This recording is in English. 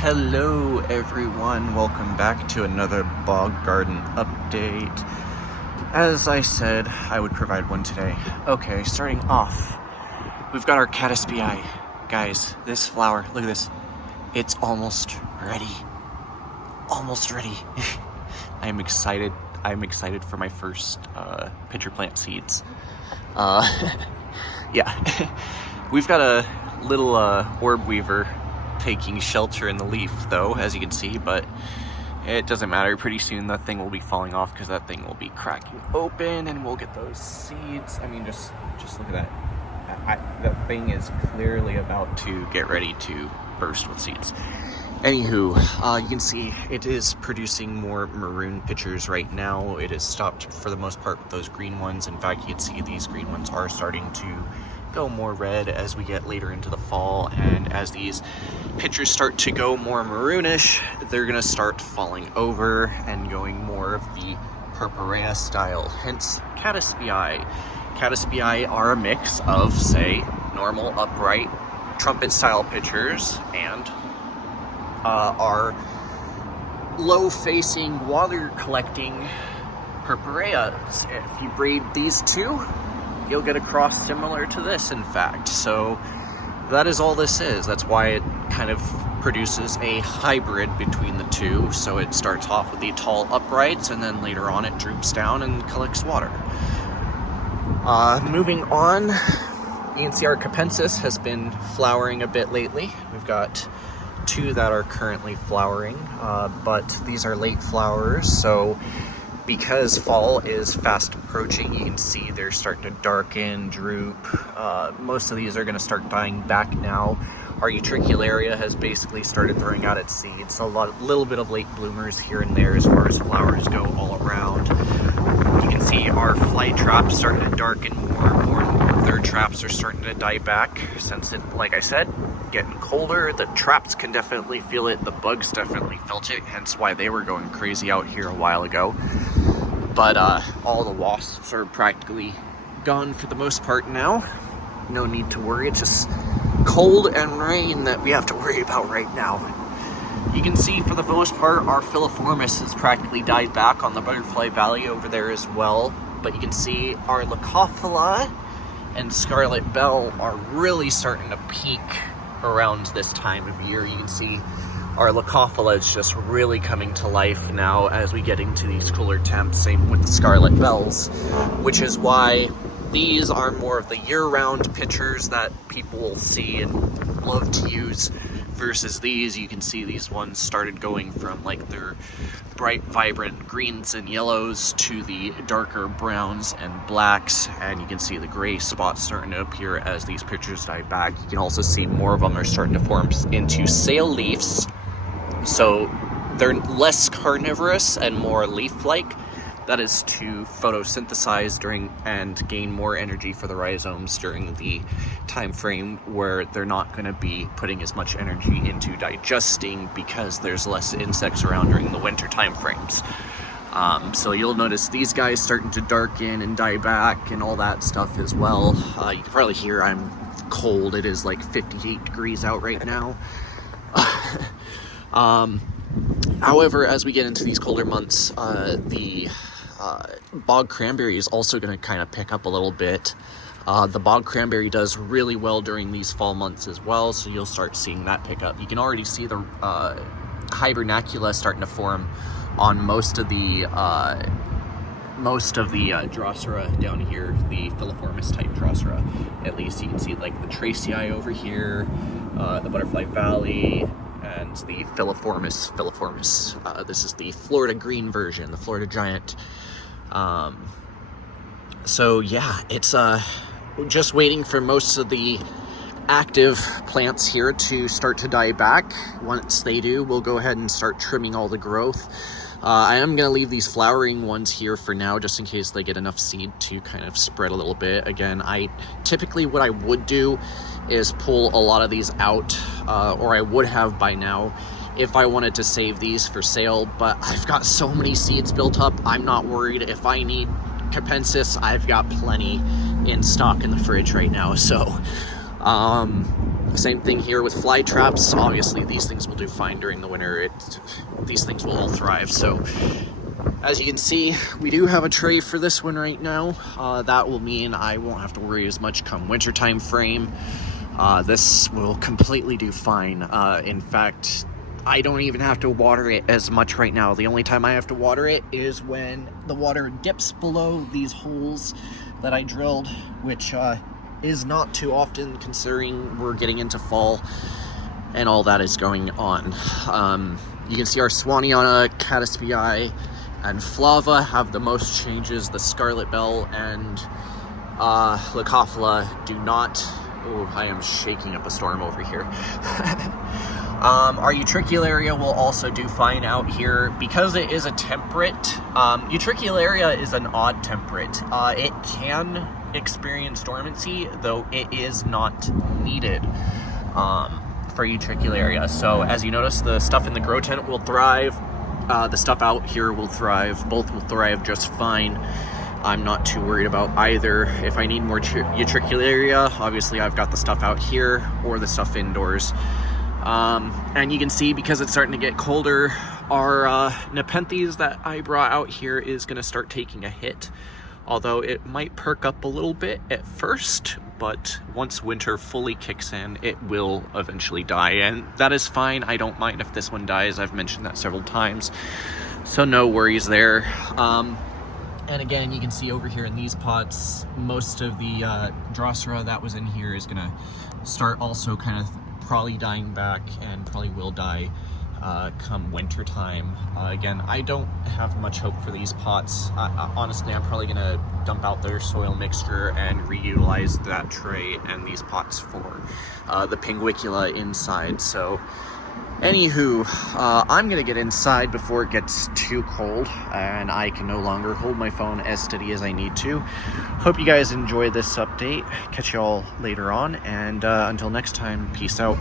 Hello everyone, welcome back to another bog garden update. As I said, I would provide one today. Okay, starting off, we've got our caddis eye. Guys, this flower, look at this. It's almost ready. Almost ready. I'm excited for my first pitcher plant seeds. Yeah. We've got a little orb weaver taking shelter in the leaf though, as you can see, but it doesn't matter. Pretty soon that thing will be falling off because that thing will be cracking open and we'll get those seeds. I mean, just look at that. That thing is clearly about to get ready to burst with seeds. Anywho, you can see it is producing more maroon pitchers right now. It has stopped for the most part with those green ones. In fact, you can see these green ones are starting to go more red as we get later into the fall, and as these pitchers start to go more maroonish, they're going to start falling over and going more of the purpurea style, hence caddis eye. Caddis eye are a mix of, say, normal upright trumpet style pitchers and our low facing water collecting purpureas. If you breed these two, you'll get a cross similar to this, in fact. So that is all this is. That's why it kind of produces a hybrid between the two. So it starts off with the tall uprights, and then later on it droops down and collects water. Moving on, you can see our capensis has been flowering a bit lately. We've got two that are currently flowering, but these are late flowers, so because fall is fast approaching, you can see they're starting to darken, droop. Most of these are going to start dying back now. Our utricularia has basically started throwing out its seeds. Little bit of late bloomers here and there as far as flowers go all around. You can see our fly traps starting to darken more and more of their traps are starting to die back. Since it, like I said, getting colder, the traps can definitely feel it, the bugs definitely felt it, hence why they were going crazy out here a while ago. But all the wasps are practically gone for the most part now. No need to worry, it's just cold and rain that we have to worry about right now. You can see for the most part our filiformis has practically died back on the Butterfly Valley over there as well. But you can see our Leucophila and Scarlet Bell are really starting to peak around this time of year. You can see our Leucophila is just really coming to life now as we get into these cooler temps. Same with the Scarlet Bells, which is why these are more of the year-round pitchers that people will see and love to use, versus these. You can see these ones started going from like their bright, vibrant greens and yellows to the darker browns and blacks, and you can see the gray spots starting to appear as these pitchers die back. You can also see more of them are starting to form into sail leaves, so they're less carnivorous and more leaf-like. That is to photosynthesize during and gain more energy for the rhizomes during the time frame where they're not going to be putting as much energy into digesting because there's less insects around during the winter time frames. So you'll notice these guys starting to darken and die back and all that stuff as well. You can probably hear I'm cold. It is like 58 degrees out right now. However, as we get into these colder months, the bog cranberry is also going to kind of pick up a little bit. The bog cranberry does really well during these fall months as well, so you'll start seeing that pick up. You can already see the hibernacula starting to form on most of the Drosera down here, the filiformis type Drosera. At least you can see like the Tracii over here, the Butterfly Valley, and the filiformis. This is the Florida green version, the Florida giant. So yeah, it's just waiting for most of the active plants here to start to die back. Once they do, we'll go ahead and start trimming all the growth. I am going to leave these flowering ones here for now, just in case they get enough seed to kind of spread a little bit. Again, typically what I would do is pull a lot of these out, or I would have by now if I wanted to save these for sale, but I've got so many seeds built up, I'm not worried. If I need capensis, I've got plenty in stock in the fridge right now. So Same thing here with fly traps. Obviously these things will do fine during the winter. These things will all thrive. So as you can see, we do have a tray for this one right now. That will mean I won't have to worry as much come winter time frame. This will completely do fine. In fact, I don't even have to water it as much right now. The only time I have to water it is when the water dips below these holes that I drilled, which is not too often considering we're getting into fall and all that is going on. You can see our Swaniana, Caddisbii, and Flava have the most changes. The Scarlet Bell and Leucophila do not. Oh, I am shaking up a storm over here. Our Utricularia will also do fine out here because it is a temperate. Utricularia is an odd temperate. It can experience dormancy, though it is not needed for Utricularia. So as you notice, the stuff in the grow tent will thrive. The stuff out here will thrive. Both will thrive just fine. I'm not too worried about either. If I need more Utricularia, obviously I've got the stuff out here or the stuff indoors. And you can see, because it's starting to get colder, our Nepenthes that I brought out here is going to start taking a hit. Although it might perk up a little bit at first, but once winter fully kicks in, it will eventually die. And that is fine. I don't mind if this one dies. I've mentioned that several times. So no worries there. And again, you can see over here in these pots, most of the Drosera that was in here is gonna start also kind of probably dying back, and probably will die come winter time. Again, I don't have much hope for these pots. Honestly, I'm probably gonna dump out their soil mixture and reutilize that tray and these pots for the Pinguicula inside. So anywho, I'm gonna get inside before it gets too cold and I can no longer hold my phone as steady as I need to. Hope you guys enjoy this update. Catch you all later on, and until next time, peace out.